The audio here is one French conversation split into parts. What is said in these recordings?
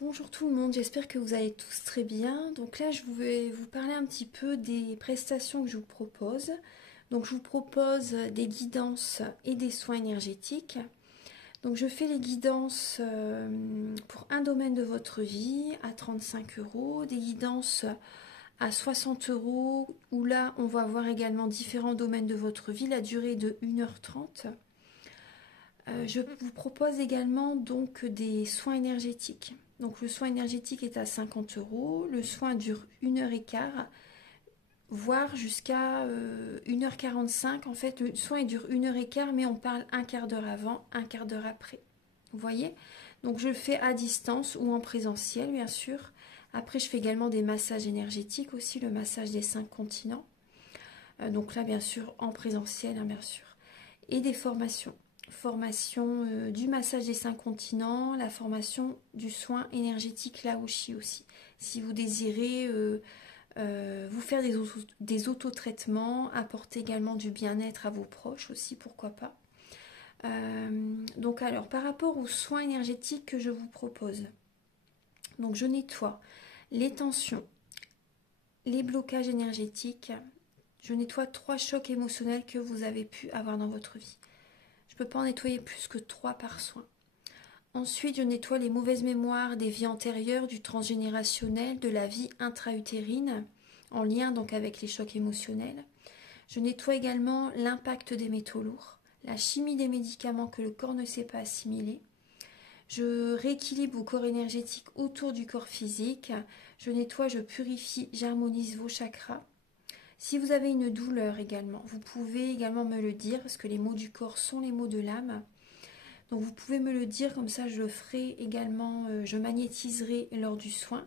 Bonjour tout le monde, j'espère que vous allez tous très bien. Donc là, je vais vous parler un petit peu des prestations que je vous propose. Donc je vous propose des guidances et des soins énergétiques. Donc je fais les guidances pour un domaine de votre vie à 35 euros, des guidances à 60 euros, où là on va voir également différents domaines de votre vie, la durée est de 1h30. Je vous propose également donc des soins énergétiques. Donc le soin énergétique est à 50 euros, le soin dure 1h15, voire jusqu'à 1h45. En fait, le soin il dure 1h15, mais on parle un quart d'heure avant, un quart d'heure après. Vous voyez? Donc je le fais à distance ou en présentiel, bien sûr. Après, je fais également des massages énergétiques aussi, le massage des 5 continents. Donc là, bien sûr, en présentiel, hein, bien sûr. Et des formations. Formation du massage des 5 continents, la formation du soin énergétique Laoshi aussi. Si vous désirez vous faire des autotraitements, apporter également du bien-être à vos proches aussi, pourquoi pas. Donc alors, par rapport aux soins énergétiques que je vous propose, donc je nettoie les tensions, les blocages énergétiques, je nettoie 3 chocs émotionnels que vous avez pu avoir dans votre vie. Je ne peux pas en nettoyer plus que 3 par soin. Ensuite, je nettoie les mauvaises mémoires des vies antérieures, du transgénérationnel, de la vie intra-utérine, en lien donc avec les chocs émotionnels. Je nettoie également l'impact des métaux lourds, la chimie des médicaments que le corps ne sait pas assimiler. Je rééquilibre vos corps énergétiques autour du corps physique. Je nettoie, je purifie, j'harmonise vos chakras. Si vous avez une douleur également, vous pouvez également me le dire, parce que les mots du corps sont les mots de l'âme. Donc vous pouvez me le dire, comme ça je le ferai également, je magnétiserai lors du soin.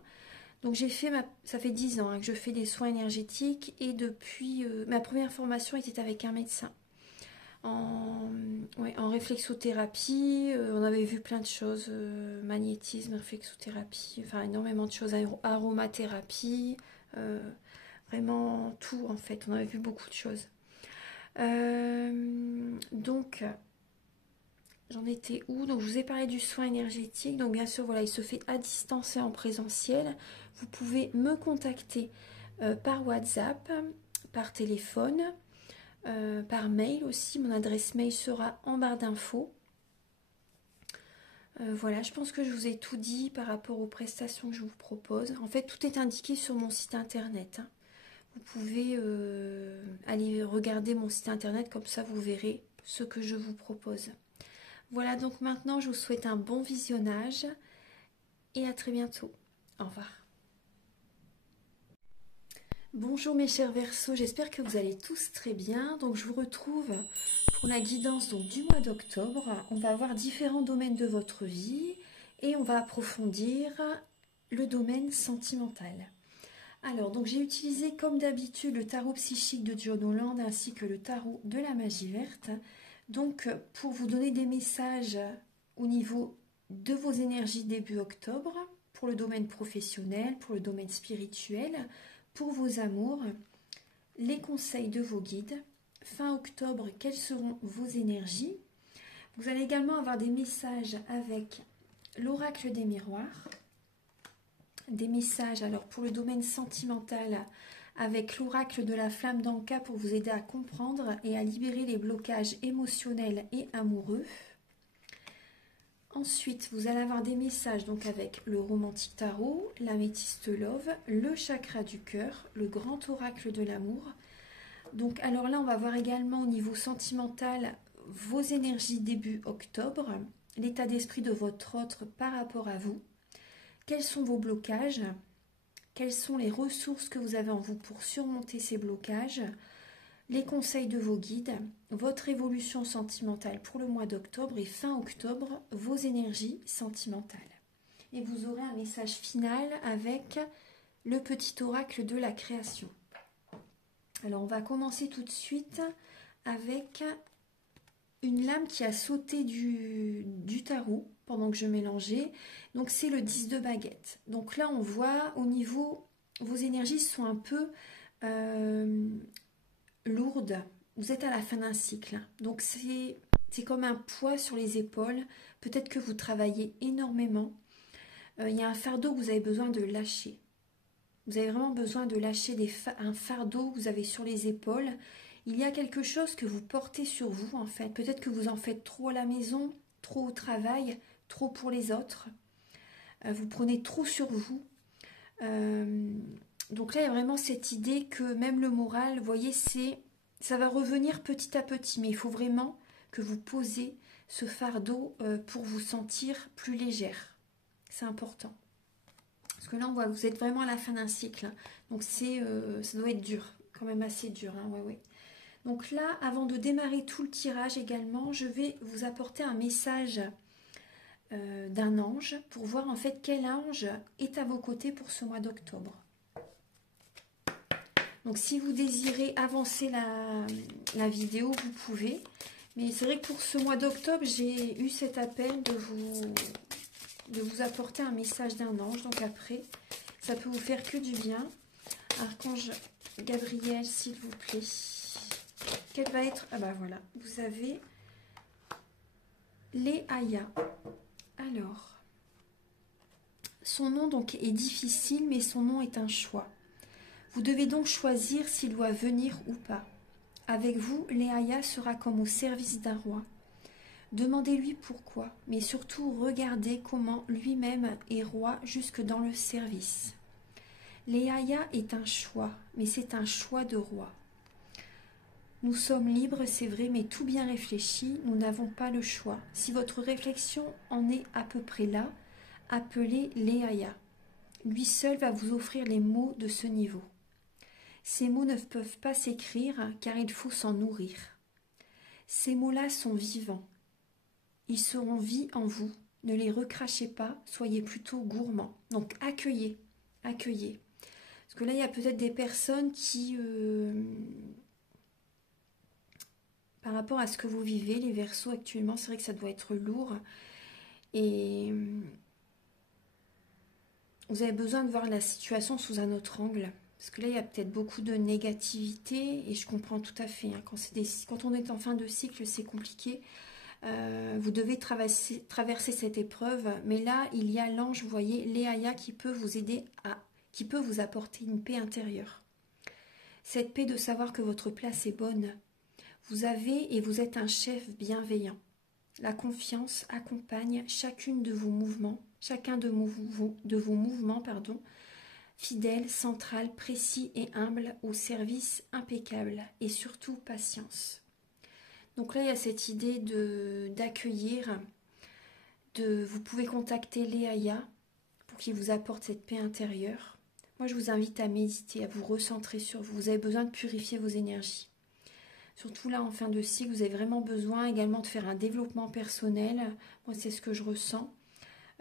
Donc ça fait 10 ans que je fais des soins énergétiques et depuis ma première formation était avec un médecin. En réflexothérapie, on avait vu plein de choses, magnétisme, réflexothérapie, enfin énormément de choses, aromathérapie, euh, vraiment tout en fait, on avait vu beaucoup de choses. Donc j'en étais où? Donc je vous ai parlé du soin énergétique. Donc bien sûr, voilà, il se fait à distance et en présentiel. Vous pouvez me contacter par WhatsApp, par téléphone, par mail aussi. Mon adresse mail sera en barre d'infos. Voilà, je pense que je vous ai tout dit par rapport aux prestations que je vous propose. En fait, tout est indiqué sur mon site internet, hein. Vous pouvez aller regarder mon site internet, comme ça vous verrez ce que je vous propose. Voilà, donc maintenant je vous souhaite un bon visionnage et à très bientôt. Au revoir. Bonjour mes chers Verseaux, j'espère que vous allez tous très bien. Donc je vous retrouve pour la guidance donc, du mois d'octobre. On va voir différents domaines de votre vie et on va approfondir le domaine sentimental. Alors, donc j'ai utilisé comme d'habitude le tarot psychique de John Holland ainsi que le tarot de la magie verte. Donc, pour vous donner des messages au niveau de vos énergies début octobre, pour le domaine professionnel, pour le domaine spirituel, pour vos amours, les conseils de vos guides. Fin octobre, quelles seront vos énergies? Vous allez également avoir des messages avec l'oracle des miroirs. Des messages alors pour le domaine sentimental avec l'oracle de la flamme d'Anka pour vous aider à comprendre et à libérer les blocages émotionnels et amoureux. Ensuite, vous allez avoir des messages donc avec le romantique tarot, l'améthyste love, le chakra du cœur, le grand oracle de l'amour. Donc alors là, on va voir également au niveau sentimental vos énergies début octobre, l'état d'esprit de votre autre par rapport à vous. Quels sont vos blocages? Quelles sont les ressources que vous avez en vous pour surmonter ces blocages? Les conseils de vos guides, votre évolution sentimentale pour le mois d'octobre et fin octobre, vos énergies sentimentales. Et vous aurez un message final avec le petit oracle de la création. Alors on va commencer tout de suite avec une lame qui a sauté du tarot pendant que je mélangeais. Donc c'est le 10 de baguette. Donc là on voit au niveau, vos énergies sont un peu lourdes. Vous êtes à la fin d'un cycle. Donc c'est comme un poids sur les épaules. Peut-être que vous travaillez énormément. il y a un fardeau que vous avez besoin de lâcher. Vous avez vraiment besoin de lâcher un fardeau que vous avez sur les épaules. Il y a quelque chose que vous portez sur vous, en fait. Peut-être que vous en faites trop à la maison, trop au travail, trop pour les autres. Vous prenez trop sur vous. Donc là, il y a vraiment cette idée que même le moral, vous voyez, ça va revenir petit à petit. Mais il faut vraiment que vous posez ce fardeau pour vous sentir plus légère. C'est important. Parce que là, on voit que vous êtes vraiment à la fin d'un cycle. Hein. Donc ça doit être dur, quand même assez dur. Hein, ouais. Donc là, avant de démarrer tout le tirage également, je vais vous apporter un message d'un ange pour voir en fait quel ange est à vos côtés pour ce mois d'octobre. Donc si vous désirez avancer la vidéo, vous pouvez. Mais c'est vrai que pour ce mois d'octobre, j'ai eu cet appel de vous apporter un message d'un ange. Donc après, ça peut vous faire que du bien. Archange Gabriel, s'il vous plaît. Quelle va être... Ah bah voilà, vous avez Léaïa. Alors, son nom donc est difficile, mais son nom est un choix. Vous devez donc choisir s'il doit venir ou pas. Avec vous, Léaïa sera comme au service d'un roi. Demandez-lui pourquoi, mais surtout regardez comment lui-même est roi jusque dans le service. Léaïa est un choix, mais c'est un choix de roi. Nous sommes libres, c'est vrai, mais tout bien réfléchi, nous n'avons pas le choix. Si votre réflexion en est à peu près là, appelez Léaïa. Lui seul va vous offrir les mots de ce niveau. Ces mots ne peuvent pas s'écrire car il faut s'en nourrir. Ces mots-là sont vivants. Ils seront vie en vous. Ne les recrachez pas, soyez plutôt gourmands. Donc accueillez, accueillez. Parce que là, il y a peut-être des personnes qui, par rapport à ce que vous vivez, les Verseaux actuellement, c'est vrai que ça doit être lourd. Et vous avez besoin de voir la situation sous un autre angle. Parce que là, il y a peut-être beaucoup de négativité, et je comprends tout à fait. Hein, quand on est en fin de cycle, c'est compliqué. Vous devez traverser cette épreuve. Mais là, il y a l'ange, vous voyez, Léaïa, qui peut vous aider qui peut vous apporter une paix intérieure. Cette paix de savoir que votre place est bonne. Vous avez et vous êtes un chef bienveillant. La confiance accompagne chacun de vos mouvements, fidèle, central, précis et humble, au service impeccable et surtout patience. Donc là, il y a cette idée d'accueillir, vous pouvez contacter Léaïa pour qu'il vous apporte cette paix intérieure. Moi, je vous invite à méditer, à vous recentrer sur vous. Vous avez besoin de purifier vos énergies. Surtout là, en fin de cycle, vous avez vraiment besoin également de faire un développement personnel. Moi, c'est ce que je ressens.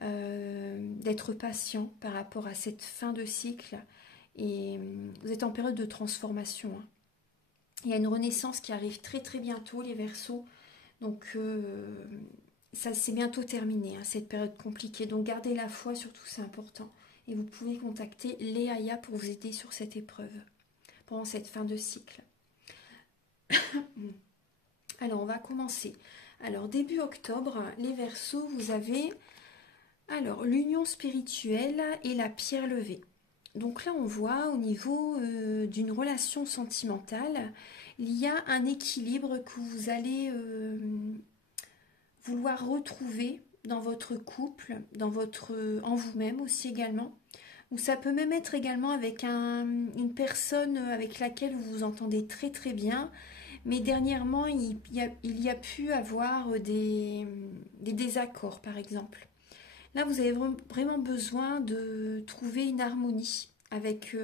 D'être patient par rapport à cette fin de cycle. Et vous êtes en période de transformation. Hein. Il y a une renaissance qui arrive très très bientôt, les Verseaux. Donc, ça c'est bientôt terminé, hein, cette période compliquée. Donc, gardez la foi, surtout, c'est important. Et vous pouvez contacter Léaïa pour vous aider sur cette épreuve, pendant cette fin de cycle. Alors, on va commencer. Alors, début octobre, les Verseaux, vous avez l'union spirituelle et la pierre levée. Donc là, on voit au niveau d'une relation sentimentale, il y a un équilibre que vous allez vouloir retrouver dans votre couple, en vous-même aussi également. Ou ça peut même être également avec une personne avec laquelle vous vous entendez très très bien, mais dernièrement, il y a pu avoir des désaccords, par exemple. Là, vous avez vraiment besoin de trouver une harmonie avec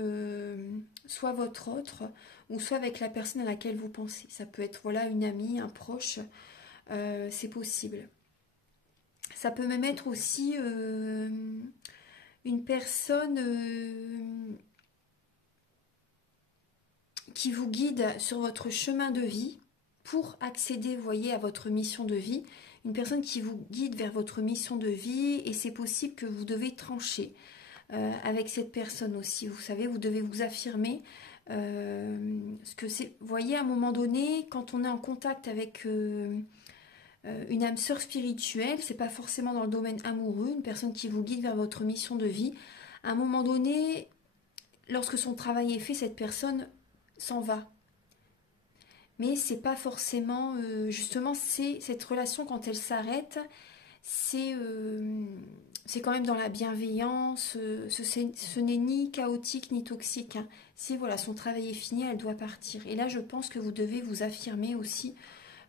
soit votre autre, ou soit avec la personne à laquelle vous pensez. Ça peut être une amie, un proche, c'est possible. Ça peut même être aussi une personne qui vous guide sur votre chemin de vie pour accéder, vous voyez, à votre mission de vie. Une personne qui vous guide vers votre mission de vie, et c'est possible que vous devez trancher avec cette personne aussi. Vous savez, vous devez vous affirmer. Vous voyez, à un moment donné, quand on est en contact avec une âme sœur spirituelle, c'est pas forcément dans le domaine amoureux, une personne qui vous guide vers votre mission de vie. À un moment donné, lorsque son travail est fait, cette personne s'en va. Mais c'est pas forcément, justement, c'est cette relation quand elle s'arrête, c'est quand même dans la bienveillance, ce n'est ni chaotique ni toxique, hein. Si voilà, son travail est fini, elle doit partir. Et là, je pense que vous devez vous affirmer aussi.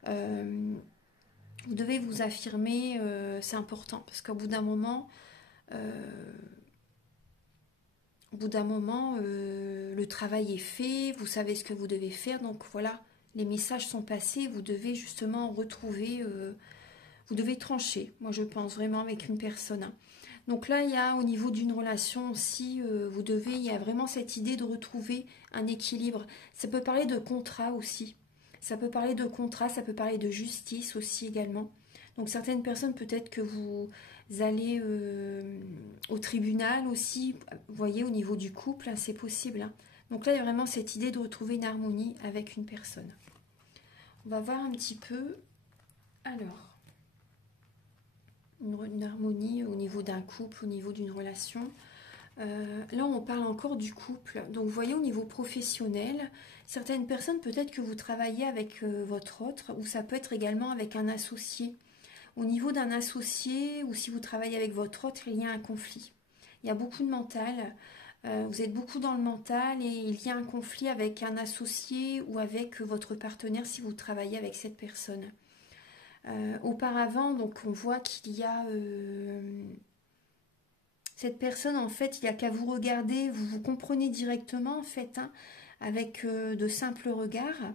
euh, Vous devez vous affirmer, c'est important, parce qu'au bout d'un moment, euh, le travail est fait, vous savez ce que vous devez faire, donc voilà, les messages sont passés, vous devez justement retrouver, vous devez trancher, moi je pense vraiment avec une personne, hein. Donc là, il y a au niveau d'une relation aussi, il y a vraiment cette idée de retrouver un équilibre. Ça peut parler de contrat aussi. Ça peut parler de contrat, ça peut parler de justice aussi également. Donc certaines personnes, peut-être que vous allez au tribunal aussi, vous voyez, au niveau du couple, hein, c'est possible, hein. Donc là, il y a vraiment cette idée de retrouver une harmonie avec une personne. On va voir un petit peu. Alors, une harmonie au niveau d'un couple, au niveau d'une relation. Là, on parle encore du couple. Donc, vous voyez, au niveau professionnel, certaines personnes, peut-être que vous travaillez avec votre autre, ou ça peut être également avec un associé. Au niveau d'un associé, ou si vous travaillez avec votre autre, il y a un conflit. Il y a beaucoup de mental. Vous êtes beaucoup dans le mental et il y a un conflit avec un associé ou avec votre partenaire si vous travaillez avec cette personne. Auparavant, donc on voit qu'il y a cette personne, en fait, il n'y a qu'à vous regarder, vous vous comprenez directement, en fait, hein, avec de simples regards.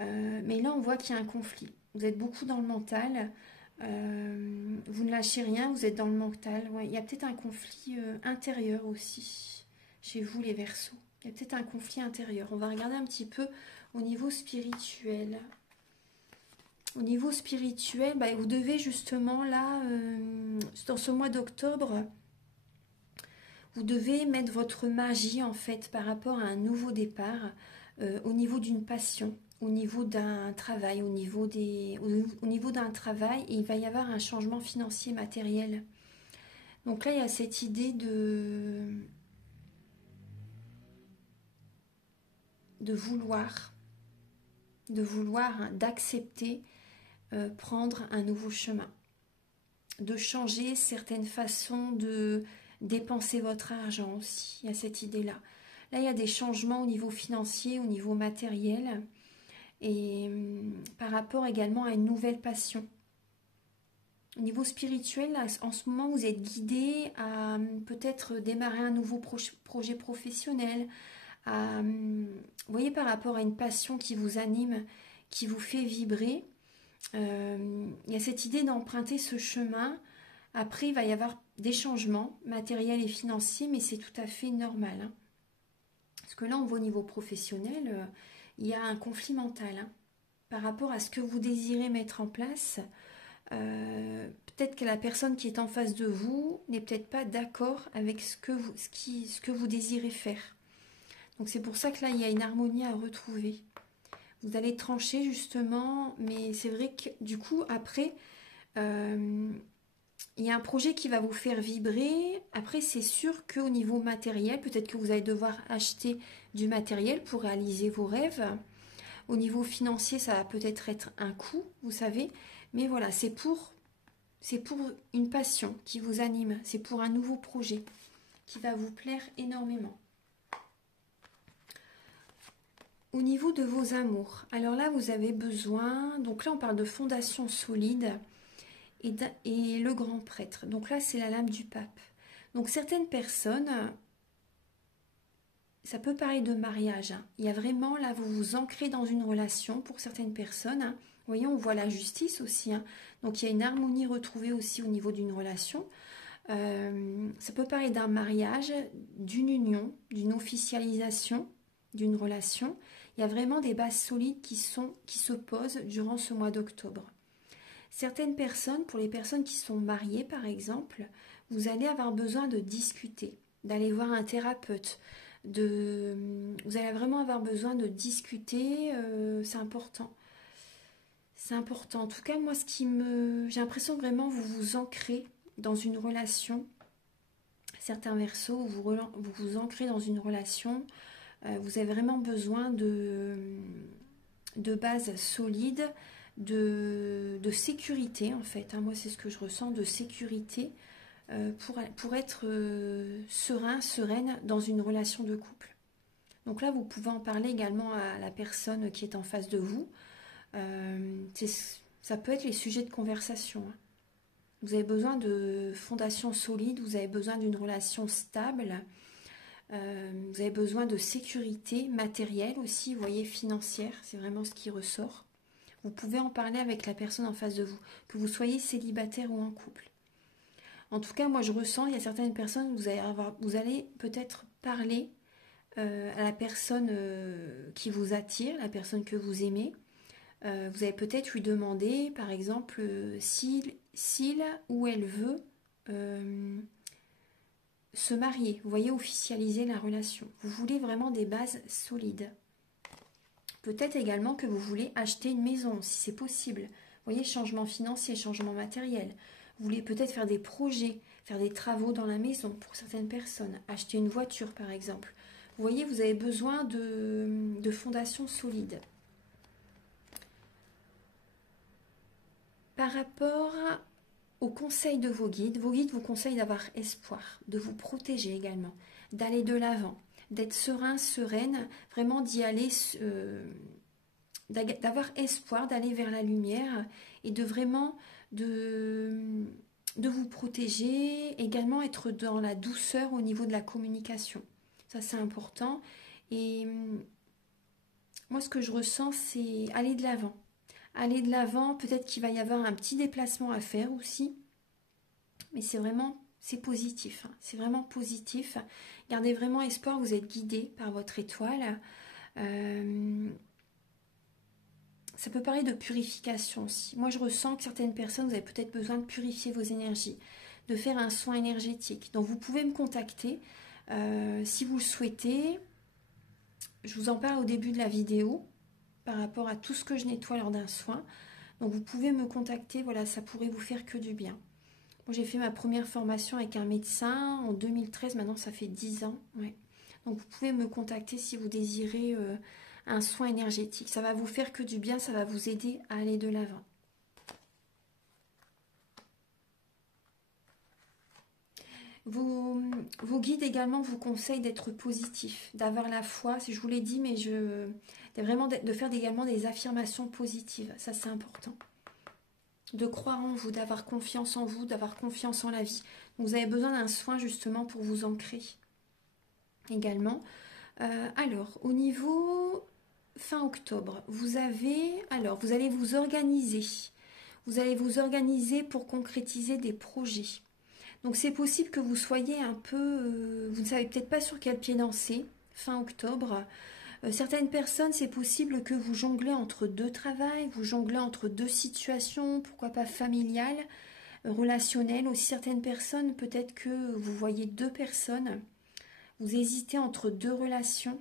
Mais là, on voit qu'il y a un conflit. Vous êtes beaucoup dans le mental, vous ne lâchez rien, vous êtes dans le mental. Ouais, il y a peut-être un conflit intérieur aussi, chez vous, les Verseaux. Il y a peut-être un conflit intérieur. On va regarder un petit peu au niveau spirituel. Au niveau spirituel, bah, vous devez justement, là, dans ce mois d'octobre, vous devez mettre votre magie en fait par rapport à un nouveau départ, au niveau d'une passion, au niveau d'un travail, au niveau d'un travail, et il va y avoir un changement financier matériel. Donc là, il y a cette idée de vouloir, hein, d'accepter, prendre un nouveau chemin, de changer certaines façons de dépenser votre argent aussi. Il y a cette idée-là. Là, il y a des changements au niveau financier, au niveau matériel, et par rapport également à une nouvelle passion. Au niveau spirituel, là, en ce moment, vous êtes guidé à peut-être démarrer un nouveau projet professionnel, vous voyez, par rapport à une passion qui vous anime, qui vous fait vibrer. Il y a cette idée d'emprunter ce chemin. Après, il va y avoir des changements matériels et financiers, mais c'est tout à fait normal, hein. Parce que là, on voit au niveau professionnel, il y a un conflit mental, hein, par rapport à ce que vous désirez mettre en place. Peut-être que la personne qui est en face de vous n'est peut-être pas d'accord avec ce que vous désirez faire. Donc c'est pour ça que là, il y a une harmonie à retrouver. Vous allez trancher justement, mais c'est vrai que du coup, après, il y a un projet qui va vous faire vibrer. Après, c'est sûr qu'au niveau matériel, peut-être que vous allez devoir acheter du matériel pour réaliser vos rêves. Au niveau financier, ça va peut-être être un coût, vous savez. Mais voilà, c'est pour une passion qui vous anime. C'est pour un nouveau projet qui va vous plaire énormément. Au niveau de vos amours, alors là, vous avez besoin... Donc là, on parle de fondation solide et le grand prêtre. Donc là, c'est la lame du pape. Donc certaines personnes, ça peut parler de mariage, hein. Il y a vraiment, là, vous vous ancrez dans une relation pour certaines personnes, hein. Vous voyez, on voit la justice aussi, hein. Donc il y a une harmonie retrouvée aussi au niveau d'une relation. Ça peut parler d'un mariage, d'une union, d'une officialisation d'une relation. Il y a vraiment des bases solides qui se posent durant ce mois d'octobre. Certaines personnes, pour les personnes qui sont mariées par exemple, vous allez avoir besoin de discuter, d'aller voir un thérapeute, vous allez vraiment avoir besoin de discuter, c'est important. C'est important. En tout cas, moi, j'ai l'impression que vraiment vous vous ancrez dans une relation. Certains versos, vous vous ancrez dans une relation. Vous avez vraiment besoin de bases solides, de sécurité en fait. Hein. Moi, c'est ce que je ressens, de sécurité pour être serein, sereine dans une relation de couple. Donc là, vous pouvez en parler également à la personne qui est en face de vous. Ça peut être les sujets de conversation. Hein. Vous avez besoin de fondations solides, vous avez besoin d'une relation stable, vous avez besoin de sécurité matérielle aussi, vous voyez, financière, c'est vraiment ce qui ressort. Vous pouvez en parler avec la personne en face de vous, que vous soyez célibataire ou en couple. En tout cas, moi je ressens, il y a certaines personnes, vous allez peut-être parler à la personne qui vous attire, la personne que vous aimez. Vous allez peut-être lui demander, par exemple, s'il ou elle veut se marier. Vous voyez, officialiser la relation. Vous voulez vraiment des bases solides. Peut-être également que vous voulez acheter une maison, si c'est possible. Vous voyez, changement financier, changement matériel. Vous voulez peut-être faire des projets, faire des travaux dans la maison pour certaines personnes. Acheter une voiture, par exemple. Vous voyez, vous avez besoin de fondations solides. Par rapport aux conseils de vos guides vous conseillent d'avoir espoir, de vous protéger également, d'aller de l'avant, d'être serein, sereine, vraiment d'y aller, d'avoir espoir, d'aller vers la lumière et de vraiment de vous protéger, également être dans la douceur au niveau de la communication. Ça, c'est important. Et moi, ce que je ressens, c'est aller de l'avant. Aller de l'avant, peut-être qu'il va y avoir un petit déplacement à faire aussi. Mais c'est positif. Hein. C'est vraiment positif. Gardez vraiment espoir, vous êtes guidé par votre étoile. Ça peut parler de purification aussi. Moi, je ressens que certaines personnes, vous avez peut-être besoin de purifier vos énergies, de faire un soin énergétique. Donc, vous pouvez me contacter si vous le souhaitez. Je vous en parle au début de la vidéo par rapport à tout ce que je nettoie lors d'un soin. Donc, vous pouvez me contacter. Voilà, ça pourrait vous faire que du bien. Moi, j'ai fait ma première formation avec un médecin en 2013. Maintenant, ça fait 10 ans. Ouais. Donc, vous pouvez me contacter si vous désirez un soin énergétique. Ça va vous faire que du bien, ça va vous aider à aller de l'avant. Vos guides également vous conseillent d'être positif, d'avoir la foi, si je vous l'ai dit, mais vraiment de faire également des affirmations positives. Ça, c'est important. De croire en vous, d'avoir confiance en vous, d'avoir confiance en la vie. Donc, vous avez besoin d'un soin justement pour vous ancrer également. Alors, au niveau fin octobre, vous allez vous organiser. Vous allez vous organiser pour concrétiser des projets. Donc c'est possible que vous soyez un peu, vous ne savez peut-être pas sur quel pied danser, fin octobre. Certaines personnes, c'est possible que vous jonglez entre deux travails, vous jonglez entre deux situations, pourquoi pas familiales, relationnelles. Aussi certaines personnes, peut-être que vous voyez deux personnes, vous hésitez entre deux relations.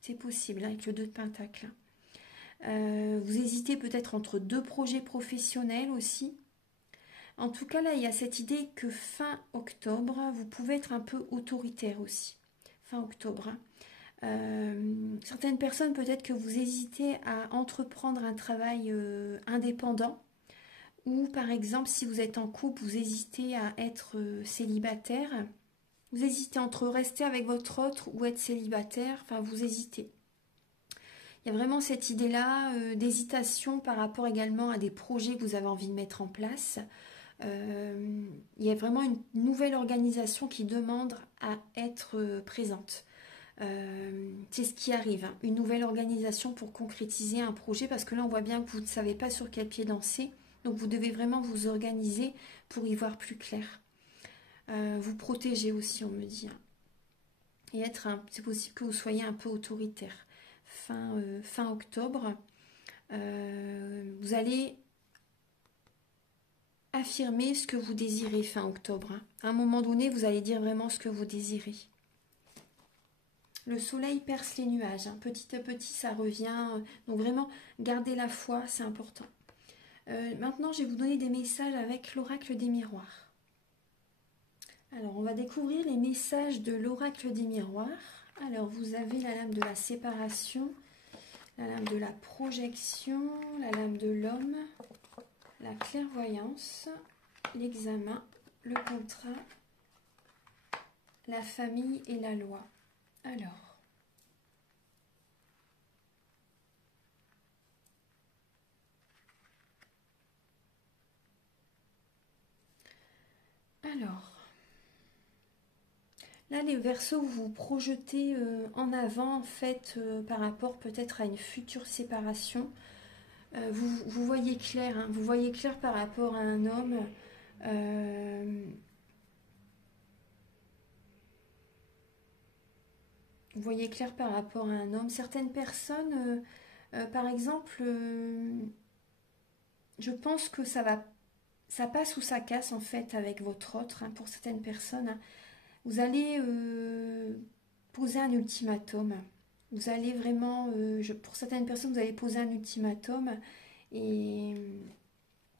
C'est possible, hein, avec le 2 de Pentacle. Vous hésitez peut-être entre deux projets professionnels aussi. En tout cas, là, il y a cette idée que fin octobre, vous pouvez être un peu autoritaire aussi. Fin octobre. Certaines personnes, peut-être que vous hésitez à entreprendre un travail indépendant. Ou par exemple, si vous êtes en couple, vous hésitez à être célibataire. Vous hésitez entre rester avec votre autre ou être célibataire. Enfin, vous hésitez. Il y a vraiment cette idée-là d'hésitation par rapport également à des projets que vous avez envie de mettre en place. Il y a vraiment une nouvelle organisation qui demande à être présente. C'est ce qui arrive, hein, une nouvelle organisation pour concrétiser un projet, parce que là on voit bien que vous ne savez pas sur quel pied danser, donc vous devez vraiment vous organiser pour y voir plus clair. Vous protéger aussi, on me dit, hein. Et c'est possible que vous soyez un peu autoritaire. Fin octobre, vous allez affirmer ce que vous désirez fin octobre. Hein. À un moment donné, vous allez dire vraiment ce que vous désirez. Le soleil perce les nuages. Hein. Petit à petit, ça revient. Donc vraiment, gardez la foi, c'est important. Maintenant, je vais vous donner des messages avec l'oracle des miroirs. Alors, on va découvrir les messages de l'oracle des miroirs. Alors, vous avez la lame de la séparation, la lame de la projection, la lame de l'homme, la clairvoyance, l'examen, le contrat, la famille et la loi. Alors, là, les Verseaux, vous vous projetez en avant, en fait, par rapport peut-être à une future séparation. Vous voyez clair, hein, vous voyez clair par rapport à un homme. Vous voyez clair par rapport à un homme. Certaines personnes, par exemple, je pense que ça passe ou ça casse en fait avec votre autre, hein, pour certaines personnes. Hein. Vous allez poser un ultimatum. Vous allez vraiment, pour certaines personnes, vous allez poser un ultimatum. Et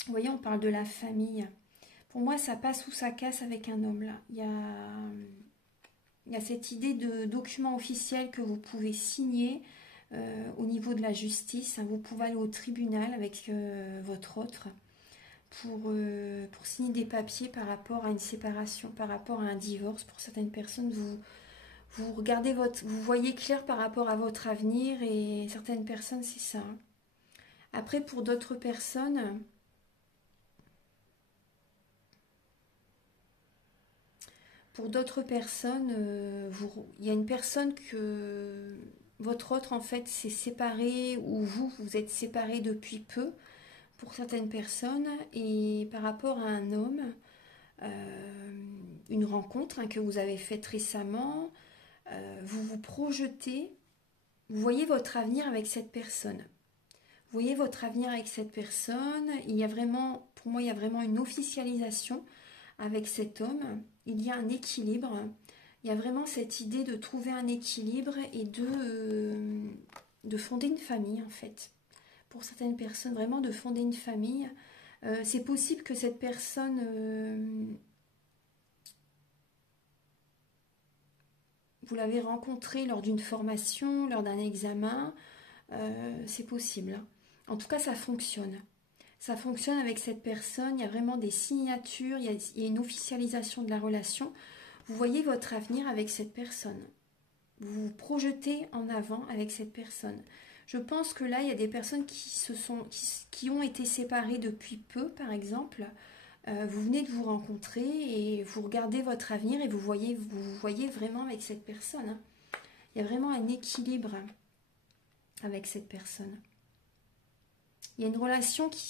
vous voyez, on parle de la famille. Pour moi, ça passe ou ça casse avec un homme là. Il y a cette idée de document officiel que vous pouvez signer au niveau de la justice. Vous pouvez aller au tribunal avec votre autre pour signer des papiers par rapport à une séparation, par rapport à un divorce. Pour certaines personnes, vous regardez vous voyez clair par rapport à votre avenir, et certaines personnes, c'est ça. Après, pour d'autres personnes, il y a une personne que votre autre en fait s'est séparé, ou vous êtes séparés depuis peu pour certaines personnes, et par rapport à un homme, une rencontre, hein, que vous avez faite récemment, vous vous projetez, vous voyez votre avenir avec cette personne. Vous voyez votre avenir avec cette personne. Il y a vraiment, pour moi, il y a vraiment une officialisation avec cet homme. Il y a un équilibre. Il y a vraiment cette idée de trouver un équilibre et de fonder une famille, en fait. Pour certaines personnes, vraiment de fonder une famille. C'est possible que cette personne, vous l'avez rencontrée lors d'une formation, lors d'un examen. C'est possible. En tout cas, ça fonctionne. Ça fonctionne avec cette personne. Il y a vraiment des signatures, il y a une officialisation de la relation. Vous voyez votre avenir avec cette personne. Vous vous projetez en avant avec cette personne. Je pense que là, il y a des personnes qui ont été séparées depuis peu, par exemple. Vous venez de vous rencontrer et vous regardez votre avenir et vous voyez vraiment avec cette personne. Hein. Il y a vraiment un équilibre avec cette personne. Il y a une relation qui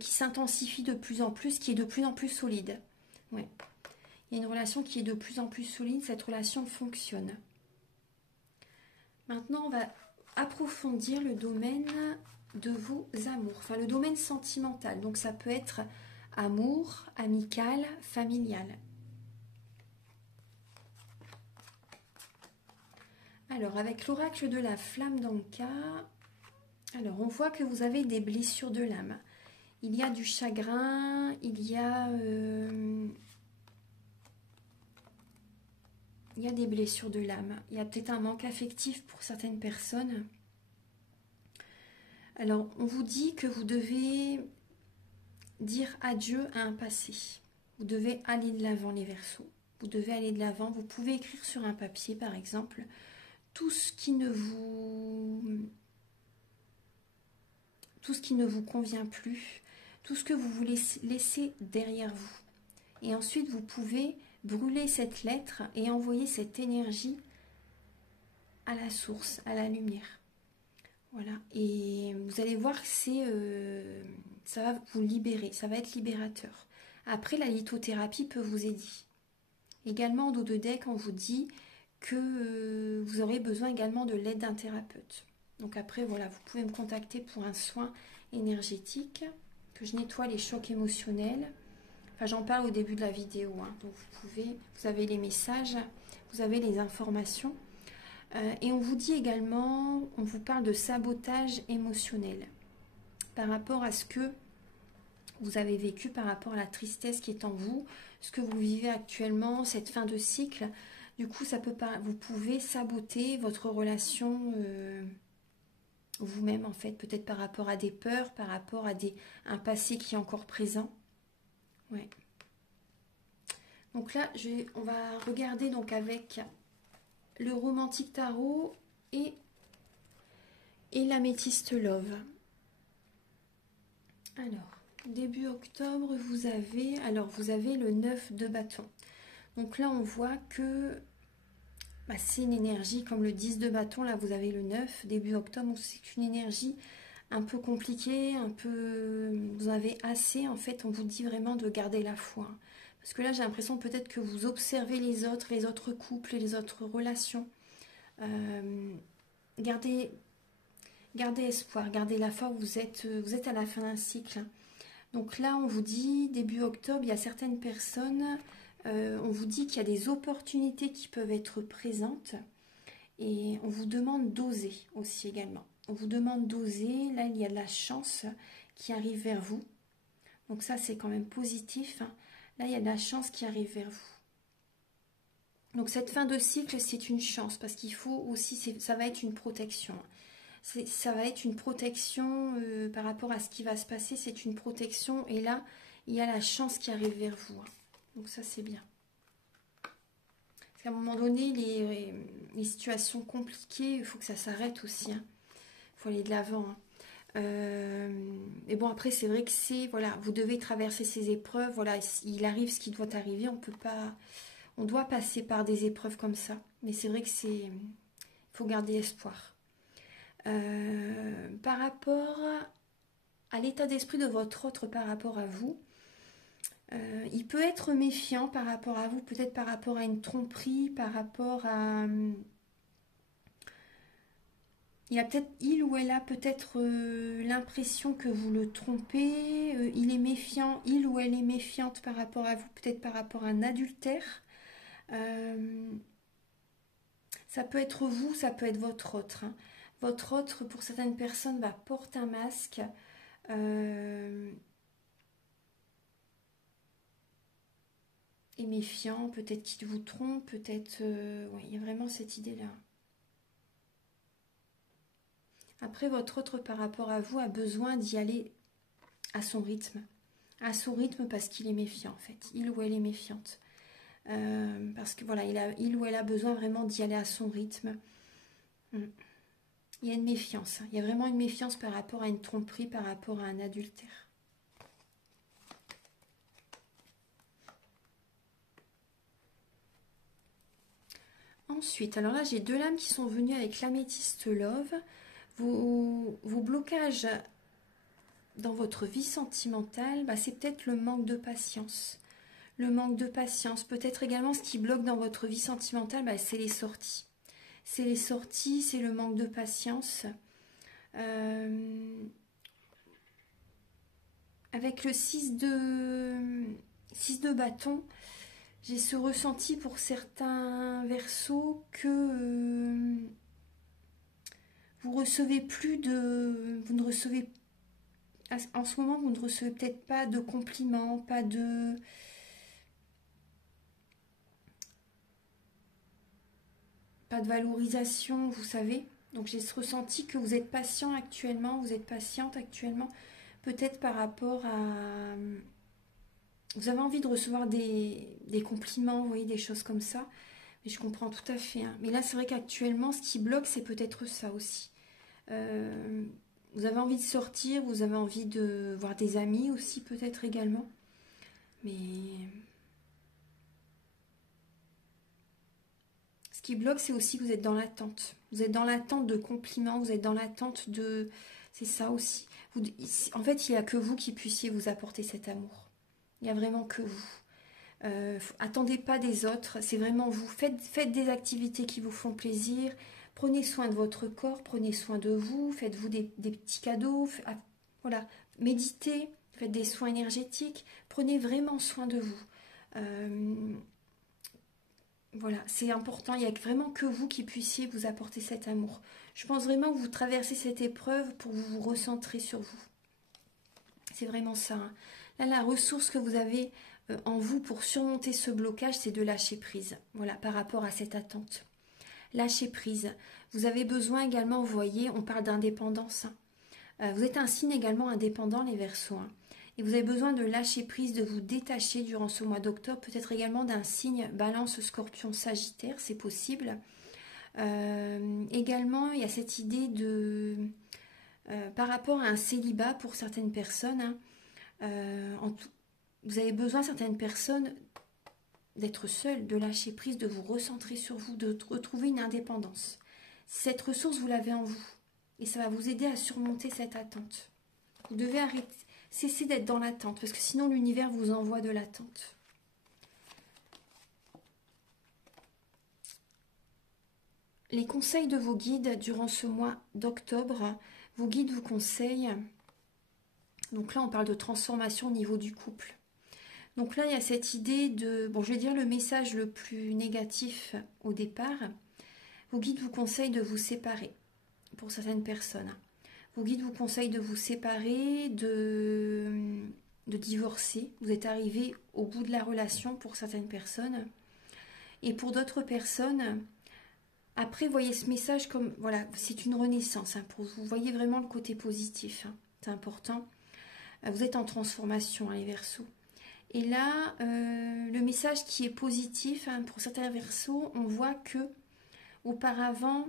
s'intensifie de plus en plus, qui est de plus en plus solide. Ouais. Il y a une relation qui est de plus en plus solide, cette relation fonctionne. Maintenant, on va approfondir le domaine de vos amours, enfin le domaine sentimental. Donc ça peut être amour, amical, familial. Alors, avec l'oracle de la flamme d'Anka, alors on voit que vous avez des blessures de l'âme. Il y a du chagrin, il y a des blessures de l'âme. Il y a peut-être un manque affectif pour certaines personnes. Alors, on vous dit que vous devez dire adieu à un passé. Vous devez aller de l'avant, les Verseaux. Vous devez aller de l'avant. Vous pouvez écrire sur un papier, par exemple, tout ce qui ne vous convient plus, tout ce que vous voulez laisser derrière vous. Et ensuite, vous pouvez brûler cette lettre et envoyer cette énergie à la source, à la lumière. Voilà. Et vous allez voir que ça va vous libérer, ça va être libérateur. Après, la lithothérapie peut vous aider. Également, en dos de deck, on vous dit que vous aurez besoin également de l'aide d'un thérapeute. Donc après, voilà, vous pouvez me contacter pour un soin énergétique, que je nettoie les chocs émotionnels. Enfin, j'en parle au début de la vidéo. Hein. Donc vous avez les messages, vous avez les informations. Et on vous dit également, on vous parle de sabotage émotionnel par rapport à ce que vous avez vécu, par rapport à la tristesse qui est en vous, ce que vous vivez actuellement, cette fin de cycle. Du coup, ça peut pas, vous pouvez saboter votre relation vous-même, en fait, peut-être par rapport à des peurs, par rapport à un passé qui est encore présent. Ouais. Donc là, on va regarder donc avec le romantique tarot et l'améthyste love. Alors, début octobre, vous avez le 9 de bâton. Donc là, on voit que c'est une énergie comme le 10 de bâton. Là, vous avez le 9, début octobre. C'est une énergie un peu compliquée, un peu... Vous en avez assez, en fait. On vous dit vraiment de garder la foi. Parce que là, j'ai l'impression peut-être que vous observez les autres couples et les autres relations. Gardez espoir, gardez la foi. Vous êtes à la fin d'un cycle. Donc là, on vous dit, début octobre, il y a certaines personnes, on vous dit qu'il y a des opportunités qui peuvent être présentes et on vous demande d'oser aussi également. On vous demande d'oser, là il y a de la chance qui arrive vers vous. Donc ça c'est quand même positif, hein. Là il y a de la chance qui arrive vers vous. Donc cette fin de cycle c'est une chance parce qu'il faut aussi, ça va être une protection. Ça va être une protection par rapport à ce qui va se passer, c'est une protection et là, il y a la chance qui arrive vers vous. Donc ça, c'est bien. Parce qu'à un moment donné, les situations compliquées, il faut que ça s'arrête aussi. Il faut aller de l'avant. Et bon, après, c'est vrai que voilà, vous devez traverser ces épreuves. Voilà, il arrive ce qui doit arriver. On doit passer par des épreuves comme ça. Mais c'est vrai que il faut garder espoir. Par rapport à l'état d'esprit de votre autre par rapport à vous, il peut être méfiant par rapport à vous, peut-être par rapport à une tromperie, par rapport à... il ou elle a peut-être l'impression que vous le trompez, il est méfiant, il ou elle est méfiante par rapport à vous, peut-être par rapport à un adultère. Ça peut être vous, ça peut être votre autre. Hein. Votre autre, pour certaines personnes, va porter un masque. Et méfiant, peut-être qu'il vous trompe, peut-être... ouais, il y a vraiment cette idée-là. Après, votre autre, par rapport à vous, a besoin d'y aller à son rythme. À son rythme parce qu'il est méfiant, en fait. Il ou elle est méfiante. Parce que, voilà, il ou elle a besoin vraiment d'y aller à son rythme. Il y a une méfiance. Il y a vraiment une méfiance par rapport à une tromperie, par rapport à un adultère. Ensuite, alors là, j'ai deux lames qui sont venues avec l'améthyste love. Vos blocages dans votre vie sentimentale, c'est peut-être le manque de patience. Le manque de patience. Peut-être également ce qui bloque dans votre vie sentimentale, c'est les sorties. C'est les sorties, c'est le manque de patience. Avec le 6 de bâton, j'ai ce ressenti pour certains Verseaux que vous recevez plus de... Vous ne recevez... En ce moment, vous ne recevez peut-être pas de compliments, pas de valorisation, vous savez. Donc j'ai ce ressenti que vous êtes patient actuellement, vous êtes patiente actuellement, peut-être par rapport à... Vous avez envie de recevoir des compliments, vous voyez, des choses comme ça. Mais je comprends tout à fait. Hein. Mais là, c'est vrai qu'actuellement, ce qui bloque, c'est peut-être ça aussi. Vous avez envie de sortir, vous avez envie de voir des amis aussi, peut-être également. Mais... Ce qui bloque, c'est aussi que vous êtes dans l'attente. Vous êtes dans l'attente de compliments, vous êtes dans l'attente de... C'est ça aussi. En fait, il n'y a que vous qui puissiez vous apporter cet amour. Il n'y a vraiment que vous. Attendez pas des autres, c'est vraiment vous. Faites des activités qui vous font plaisir. Prenez soin de votre corps, prenez soin de vous. Faites-vous des petits cadeaux. Voilà. Méditez, faites des soins énergétiques. Prenez vraiment soin de vous. Voilà, c'est important, il n'y a vraiment que vous qui puissiez vous apporter cet amour. Je pense vraiment que vous traversez cette épreuve pour vous recentrer sur vous. C'est vraiment ça. Hein. Là, la ressource que vous avez en vous pour surmonter ce blocage, c'est de lâcher prise. Voilà, par rapport à cette attente. Lâcher prise. Vous avez besoin également, vous voyez, on parle d'indépendance. Vous êtes un signe également indépendant, les Verseaux. Et vous avez besoin de lâcher prise, de vous détacher durant ce mois d'octobre. Peut-être également d'un signe Balance, Scorpion, Sagittaire, c'est possible. Également, il y a cette idée de... par rapport à un célibat pour certaines personnes, vous avez besoin, certaines personnes, d'être seul, de lâcher prise, de vous recentrer sur vous, de retrouver une indépendance. Cette ressource, vous l'avez en vous. Et ça va vous aider à surmonter cette attente. Vous devez cesser d'être dans l'attente, parce que sinon l'univers vous envoie de l'attente. Les conseils de vos guides durant ce mois d'octobre, vos guides vous conseillent, donc là on parle de transformation au niveau du couple. Donc là il y a cette idée de, bon je vais dire le message le plus négatif au départ, vos guides vous conseillent de vous séparer pour certaines personnes. Vos guides vous conseillent de vous séparer, de divorcer. Vous êtes arrivé au bout de la relation pour certaines personnes. Et pour d'autres personnes, après, voyez ce message comme, voilà, c'est une renaissance. Pour vous voyez vraiment le côté positif. C'est important. Vous êtes en transformation, les Verseaux. Et là, le message qui est positif, pour certains Verseaux, on voit que auparavant,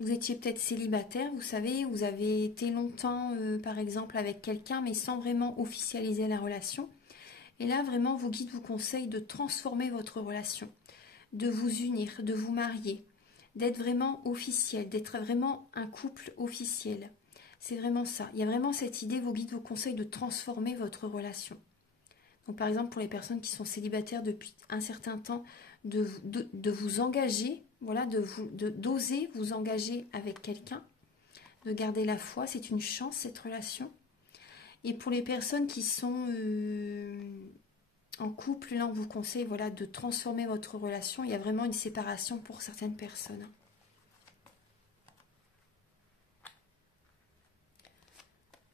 vous étiez peut-être célibataire, vous savez, vous avez été longtemps, par exemple, avec quelqu'un, mais sans vraiment officialiser la relation. Et là, vraiment, vos guides vous conseillent de transformer votre relation, de vous unir, de vous marier, d'être vraiment officiel, d'être vraiment un couple officiel. C'est vraiment ça. Il y a vraiment cette idée, vos guides vous conseillent de transformer votre relation. Donc, par exemple, pour les personnes qui sont célibataires depuis un certain temps, de vous engager, voilà, d'oser vous engager avec quelqu'un, de garder la foi, c'est une chance cette relation. Et pour les personnes qui sont en couple, là on vous conseille, voilà, de transformer votre relation. Il y a vraiment une séparation pour certaines personnes.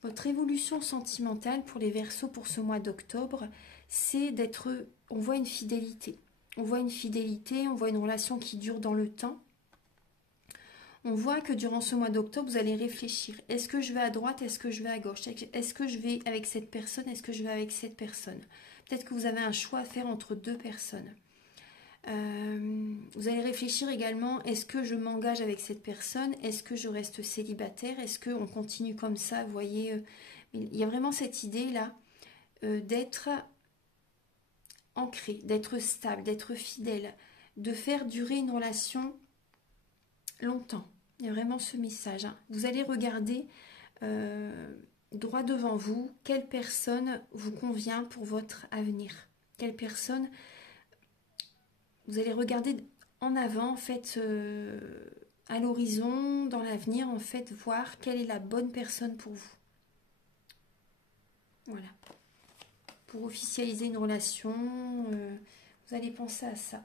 Votre évolution sentimentale pour les Verseaux pour ce mois d'octobre, c'est d'être, on voit une fidélité. On voit une fidélité, on voit une relation qui dure dans le temps. On voit que durant ce mois d'octobre, vous allez réfléchir. Est-ce que je vais à droite? Est-ce que je vais à gauche? Est-ce que je vais avec cette personne? Est-ce que je vais avec cette personne? Peut-être que vous avez un choix à faire entre deux personnes. Vous allez réfléchir également, est-ce que je m'engage avec cette personne? Est-ce que je reste célibataire? Est-ce qu'on continue comme ça? Vous voyez, il y a vraiment cette idée-là d'être ancré, d'être stable, d'être fidèle, de faire durer une relation longtemps. Il y a vraiment ce message. Vous allez regarder droit devant vous quelle personne vous convient pour votre avenir. Quelle personne vous allez regarder en avant, en fait, à l'horizon, dans l'avenir, en fait, voir quelle est la bonne personne pour vous. Voilà. Pour officialiser une relation, vous allez penser à ça.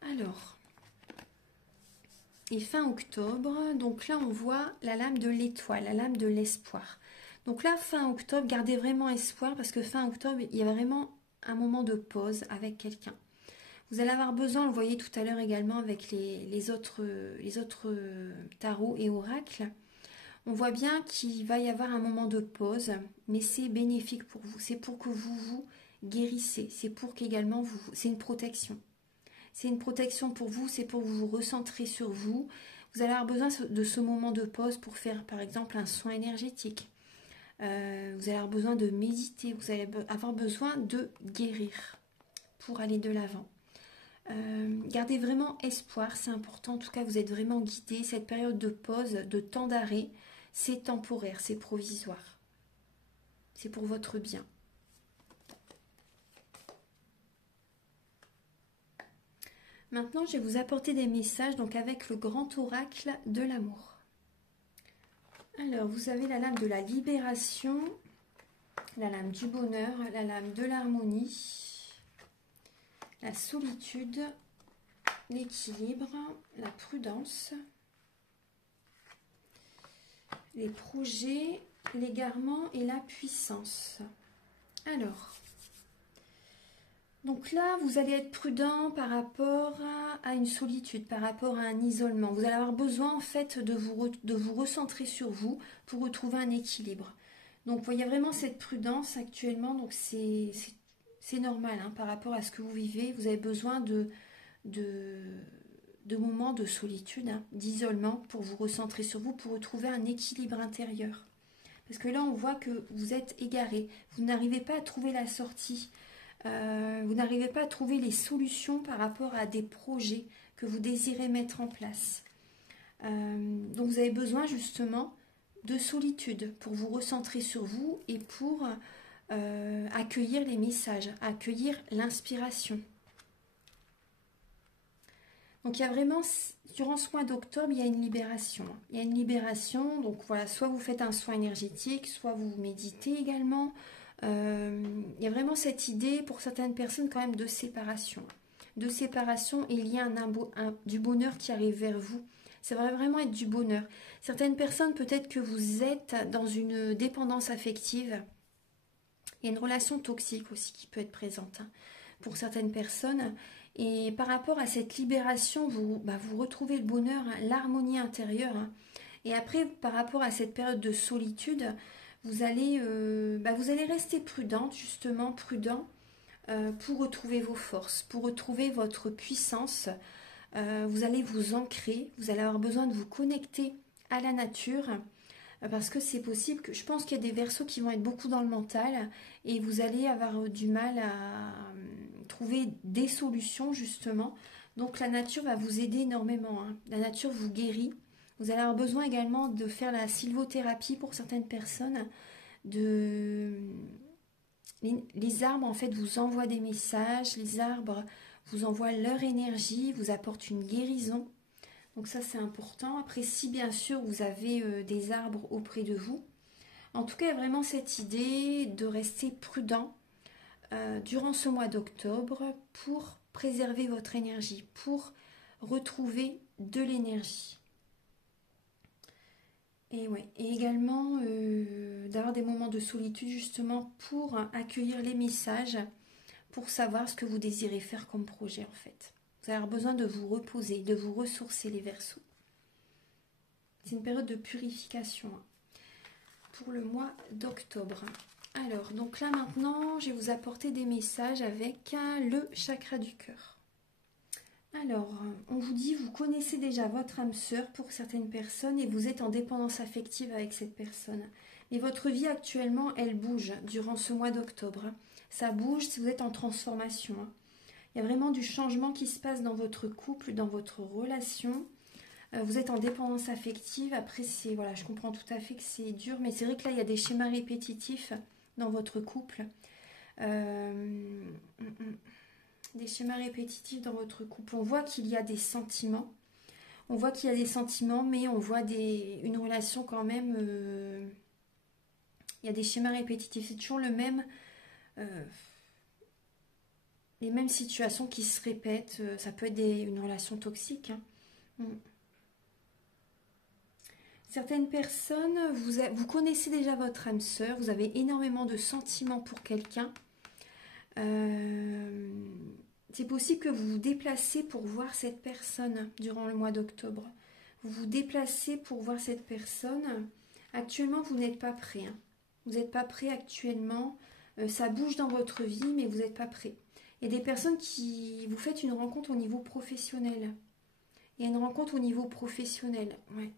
Alors, et fin octobre, donc là on voit la lame de l'étoile, la lame de l'espoir. Donc là, fin octobre, gardez vraiment espoir parce que fin octobre, il y a vraiment un moment de pause avec quelqu'un. Vous allez avoir besoin, vous voyez tout à l'heure également avec les autres tarots et oracles, on voit bien qu'il va y avoir un moment de pause, mais c'est bénéfique pour vous. C'est pour que vous vous guérissez. C'est pour qu'également c'est une protection. C'est une protection pour vous, c'est pour vous recentrer sur vous. Vous allez avoir besoin de ce moment de pause pour faire par exemple un soin énergétique. Vous allez avoir besoin de méditer, vous allez avoir besoin de guérir pour aller de l'avant. Gardez vraiment espoir, c'est important. En tout cas, vous êtes vraiment guidé. Cette période de pause, de temps d'arrêt, c'est temporaire, c'est provisoire. C'est pour votre bien. Maintenant, je vais vous apporter des messages donc avec le grand oracle de l'amour. Alors, vous avez la lame de la libération, la lame du bonheur, la lame de l'harmonie, la solitude, l'équilibre, la prudence, les projets l'égarement et la puissance. Alors, donc là, vous allez être prudent par rapport à une solitude, par rapport à un isolement. Vous allez avoir besoin en fait de vous recentrer sur vous pour retrouver un équilibre. Donc, vous voyez vraiment cette prudence actuellement, donc c'est normal hein, par rapport à ce que vous vivez. Vous avez besoin de moments de solitude, hein, d'isolement pour vous recentrer sur vous, pour retrouver un équilibre intérieur. Parce que là, on voit que vous êtes égaré, vous n'arrivez pas à trouver la sortie, vous n'arrivez pas à trouver les solutions par rapport à des projets que vous désirez mettre en place. Donc vous avez besoin justement de solitude pour vous recentrer sur vous et pour accueillir les messages, accueillir l'inspiration. Donc il y a vraiment, durant ce mois d'octobre, il y a une libération. Il y a une libération, donc voilà, soit vous faites un soin énergétique, soit vous méditez également. Il y a vraiment cette idée pour certaines personnes quand même de séparation. De séparation, et il y a du bonheur qui arrive vers vous. Ça va vraiment être du bonheur. Certaines personnes, peut-être que vous êtes dans une dépendance affective. Il y a une relation toxique aussi qui peut être présente hein, pour certaines personnes. Et par rapport à cette libération, vous retrouvez le bonheur, hein, l'harmonie intérieure. Hein. Et après, par rapport à cette période de solitude, vous allez rester prudente, justement, prudent, pour retrouver vos forces, pour retrouver votre puissance. Vous allez vous ancrer, vous allez avoir besoin de vous connecter à la nature, parce que c'est possible que, je pense qu'il y a des verseaux qui vont être beaucoup dans le mental, et vous allez avoir du mal à trouver des solutions, justement. Donc la nature va vous aider énormément, hein. La nature vous guérit. Vous allez avoir besoin également de faire la sylvothérapie pour certaines personnes. Les arbres, en fait, vous envoient des messages. Les arbres vous envoient leur énergie, vous apportent une guérison. Donc ça, c'est important. Après, si bien sûr, vous avez des arbres auprès de vous. En tout cas, il y a vraiment cette idée de rester prudent durant ce mois d'octobre pour préserver votre énergie, pour retrouver de l'énergie. Et, ouais, et également d'avoir des moments de solitude justement pour accueillir les messages, pour savoir ce que vous désirez faire comme projet en fait. Vous allez avoir besoin de vous reposer, de vous ressourcer les Verseaux. C'est une période de purification hein, pour le mois d'octobre. Alors, donc là maintenant, je vais vous apporter des messages avec le chakra du cœur. Alors, on vous dit, vous connaissez déjà votre âme sœur pour certaines personnes et vous êtes en dépendance affective avec cette personne. Mais votre vie actuellement, elle bouge durant ce mois d'octobre. Ça bouge si vous êtes en transformation. Il y a vraiment du changement qui se passe dans votre couple, dans votre relation. Vous êtes en dépendance affective. Après, voilà, je comprends tout à fait que c'est dur, mais c'est vrai que là, il y a des schémas répétitifs dans votre couple. Des schémas répétitifs dans votre couple. On voit qu'il y a des sentiments. On voit qu'il y a des sentiments, mais on voit une relation quand même... il y a des schémas répétitifs. C'est toujours le même... les mêmes situations qui se répètent. Ça peut être une relation toxique. Hein. Certaines personnes, vous connaissez déjà votre âme sœur. Vous avez énormément de sentiments pour quelqu'un. C'est possible que vous vous déplacez pour voir cette personne durant le mois d'octobre. Vous vous déplacez pour voir cette personne. Actuellement, vous n'êtes pas prêt. Hein. Vous n'êtes pas prêt actuellement. Ça bouge dans votre vie, mais vous n'êtes pas prêt. Il y a des personnes qui... Vous faites une rencontre au niveau professionnel. Il y a une rencontre au niveau professionnel. Ouais.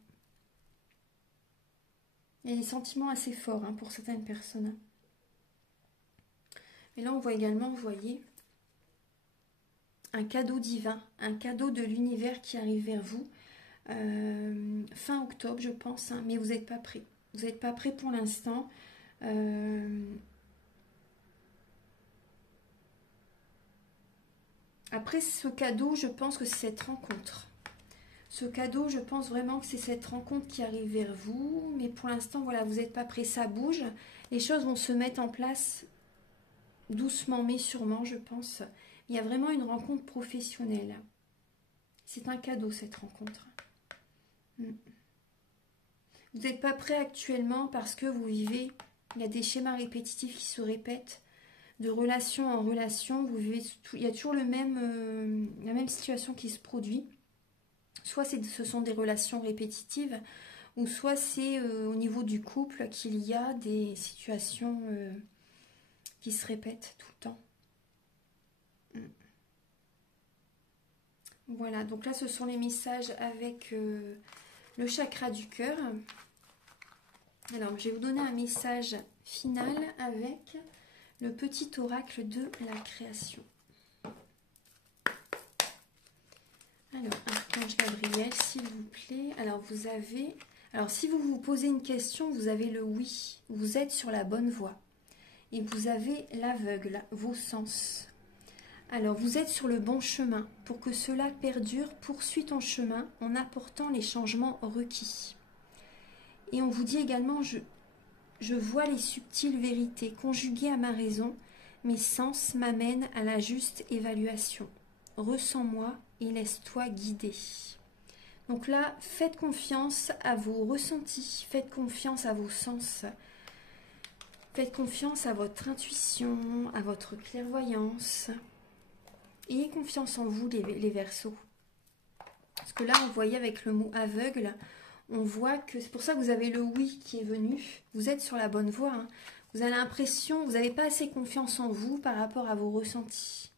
Il y a des sentiments assez forts hein, pour certaines personnes. Et là, on voit également, vous voyez, un cadeau divin, un cadeau de l'univers qui arrive vers vous. Fin octobre, je pense, hein, mais vous n'êtes pas prêt. Vous n'êtes pas prêt pour l'instant. Après, ce cadeau, je pense que c'est cette rencontre. Ce cadeau, je pense vraiment que c'est cette rencontre qui arrive vers vous. Mais pour l'instant, voilà, vous n'êtes pas prêt. Ça bouge. Les choses vont se mettre en place doucement mais sûrement, je pense. Il y a vraiment une rencontre professionnelle. C'est un cadeau, cette rencontre. Vous n'êtes pas prêt actuellement parce que vous vivez, il y a des schémas répétitifs qui se répètent, de relation en relation, vous vivez, il y a toujours la même situation qui se produit. Soit ce sont des relations répétitives, ou soit c'est au niveau du couple qu'il y a des situations qui se répètent tout le temps. Voilà, donc là ce sont les messages avec le chakra du cœur. Alors je vais vous donner un message final avec le petit oracle de la création. Alors, Archange Gabriel, s'il vous plaît. Alors vous avez... Alors si vous vous posez une question, vous avez le oui. Vous êtes sur la bonne voie. Et vous avez l'aveugle, vos sens. Alors, vous êtes sur le bon chemin. Pour que cela perdure, poursuis ton chemin en apportant les changements requis. Et on vous dit également, je vois les subtiles vérités conjuguées à ma raison. Mes sens m'amènent à la juste évaluation. Ressens-moi et laisse-toi guider. Donc là, faites confiance à vos ressentis, faites confiance à vos sens. Faites confiance à votre intuition, à votre clairvoyance. Ayez confiance en vous, les Verseaux. Parce que là, on voyait avec le mot aveugle, on voit que c'est pour ça que vous avez le oui qui est venu. Vous êtes sur la bonne voie. Hein. Vous avez l'impression, vous n'avez pas assez confiance en vous par rapport à vos ressentis.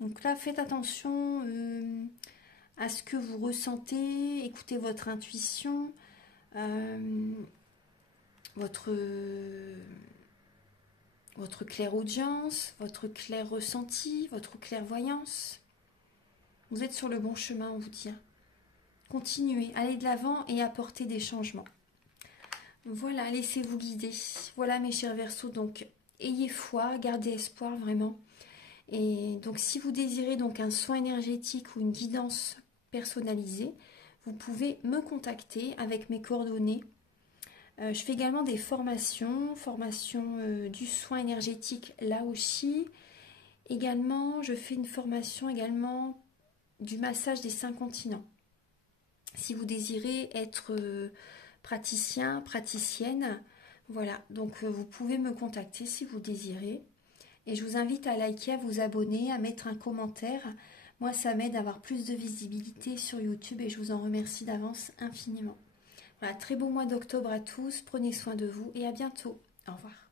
Donc là, faites attention à ce que vous ressentez. Écoutez votre intuition, votre clairaudience, votre clair ressenti, votre clairvoyance. Vous êtes sur le bon chemin, on vous dit. Continuez, allez de l'avant et apportez des changements. Voilà, laissez-vous guider. Voilà mes chers Verseaux, donc ayez foi, gardez espoir vraiment. Et donc si vous désirez donc un soin énergétique ou une guidance personnalisée, vous pouvez me contacter avec mes coordonnées. Je fais également des formations du soin énergétique là aussi. Également, je fais une formation également du massage des 5 continents. Si vous désirez être praticien, praticienne, voilà, donc vous pouvez me contacter si vous désirez. Et je vous invite à liker, à vous abonner, à mettre un commentaire. Moi, ça m'aide à avoir plus de visibilité sur YouTube et je vous en remercie d'avance infiniment. Voilà, très beau mois d'octobre à tous, prenez soin de vous et à bientôt. Au revoir.